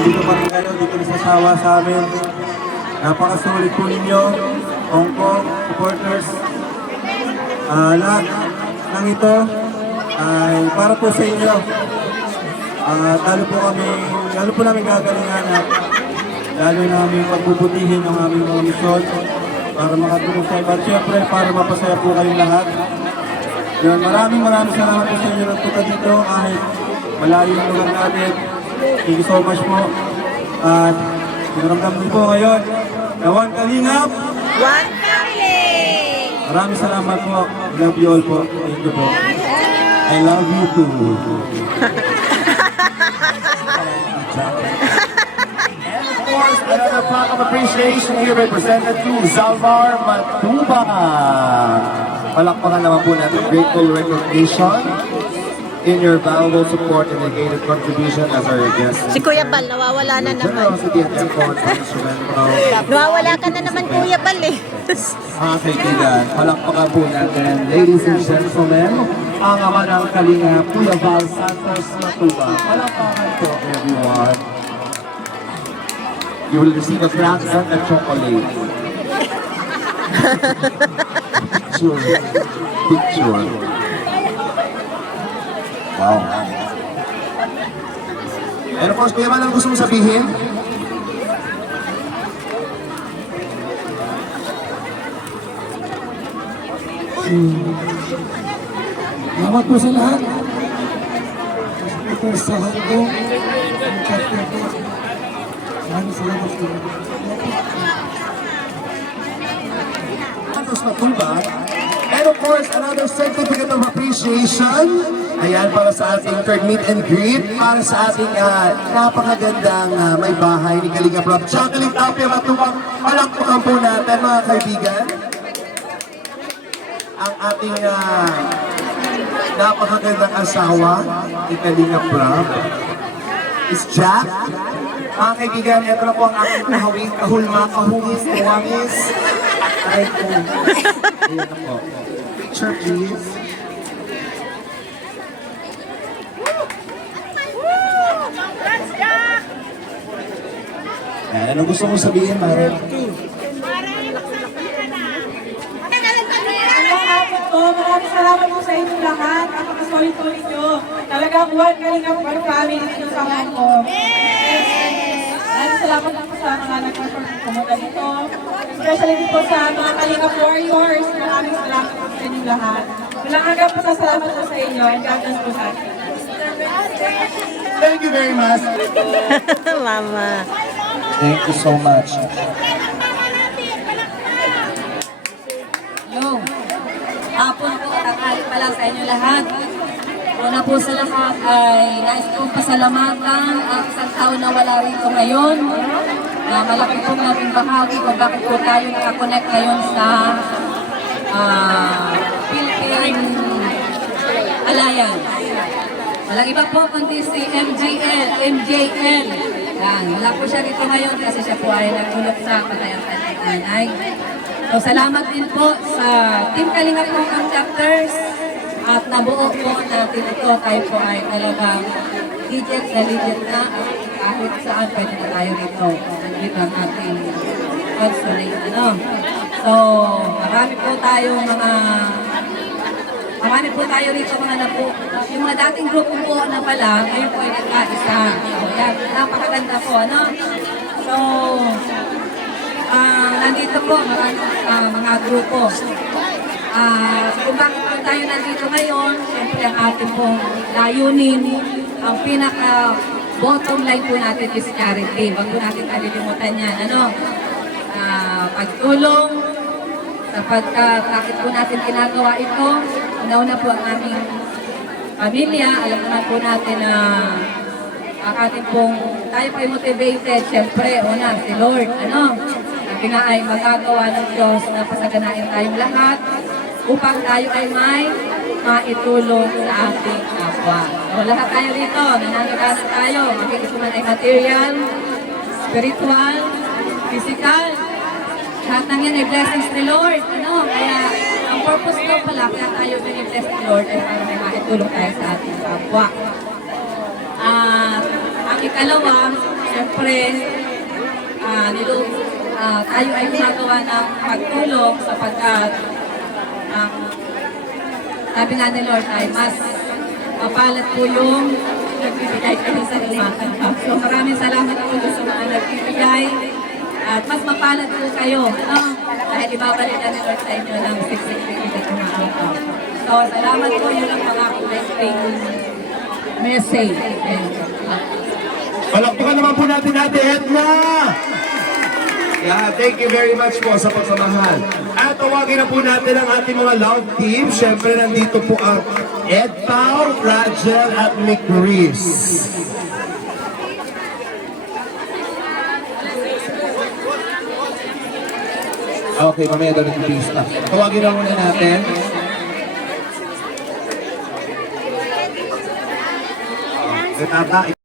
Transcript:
nandito pa rin kayo, di kayo nasasawa sa amin. Napakasulit po ninyo, Hong Kong supporters. Lahat ng ito ay para po sa inyo. Lalo po namin gagalingan at lalo namin pagbubutihin ang aming mga misyon para makatulong sa iba. At syempre, para mapasaya po kayong lahat. Yun, maraming salamat po sa inyo nagpunta dito kahit malayo yung lugar natin. Thank you so much po. At pinaramdam din po ngayon na One Kalingap. One family! Maraming salamat po. Love you all po. Thank you po. I love you too. And of course, another pack of appreciation here represented to Zalmar Matuba. Palakpakan naman po natin, grateful recognition in your valuable support and dedicated contribution as our guest. Si Kuya Bal, nawawala na naman. Generosity and effort for instrumental. Nawawala ka na naman, Kuya Bal eh. Mga kaibigan, palakpakan po natin, ladies and gentlemen, ang ama ng Kalinga, Kuya Val Santos Matuba. Palakpakan po, everyone. You will receive a glass and a chocolate. Picture. Wow. And of course, Kuya Val, ano gusto mong sabihin? Salamat po sa lahat. Ito sa Hong Kong. Maraming salamat po. Santos Matuba. And of course, another certificate of appreciation. Ayan, para sa ating third meet and greet. Para sa ating napakagandang may bahay ni Kalinga Prab. Chocolate Tapia Matubang. Palakpakan po natin, mga kaibigan. Ang ating napakagandang asawa ni Kalinga Prab is Jack. Mga kaibigan, ito na po ang ating kahulma-kahungis, kuwangis. Ay po. Ayan na po. Picture please. Ano gusto mo sabihin, Maren? Maraming salamat po sa inyong lahat. Napakasolid-solid nyo. Talagang one Kalingap family dito sa Hong Kong. Maraming salamat po sa mga nagpumunta dito. Especially dito sa mga Kalingap warriors. Maraming salamat po sa inyong lahat. Walang hanggang po sa salamat po sa inyo. And God bless po sa atin. Thank you very much. Mama. Thank you so much. Hello. Hapon po, tanghali pa lang sa inyo lahat. Una po sa lahat ay nais kong pasalamatan ang isang tao na wala rito ngayon. Malaki pong nating bahagi kung bakit po tayo nakakonect ngayon sa Philippine Alliance. Walang iba po kundi si MJL. Yan, wala po siya rito ngayon kasi siya po ay nagtulog sa patayang kanyang nanay. So, salamat din po sa Team Kalinga po ng chapters at nabuo po natin ito. Tayo po ay talagang legit na kahit saan pwede na tayo rito. Nandito ang ating consulate. So, marami po tayo rito mga napo. Yung mga dating grupo po na pala, ngayon po ay nagkaisa. So, yan, napakaganda po, So, nandito po maraming mga grupo. Kung bakit po tayo nandito ngayon, siyempre ang ating pong layunin, ang pinaka-bottom line po natin is charity. Huwag po natin kalilimutan yan. Pagtulong, bakit po natin ginagawa ito, una po ang aming pamilya. Alam naman po natin na ang ating pong tayo po ay motivated, siyempre, una, si Lord, Sabi nga ay magagawa ng Diyos na pasaganain tayong lahat upang tayo ay may maitulong sa ating kapwa. So, lahat tayo rito, nananagana tayo, makikita man ay material, spiritual, physical, lahat ng yan ay blessings ni Lord, Kaya, ang purpose ko pala, kaya tayo binibless ni Lord ay para may maitulong tayo sa ating kapwa. Ang ikalawa, siyempre, tayo ay gumagawa ng pagtulong sapagkat sabi nga ni Lord ay mas mapalat po yung nagbibigay kayo sa lumakanap. So maraming salamat po sa mga nagbibigay at mas mapalat po kayo, no? Dahil ibabalik na ni Lord sa inyo ng 660 na araw. So salamat po, yun ang mga blessing message. Palakpakan naman po natin Ate Edna! Yeah, thank you very much po sa pagmamahal. At tawagin na po natin ang ating mga love team. Siyempre, nandito po ang Ed Pao, Rachel at Mick Reese. Okay, mamaya daw nag-pista. Tawagin na muna natin. Tata,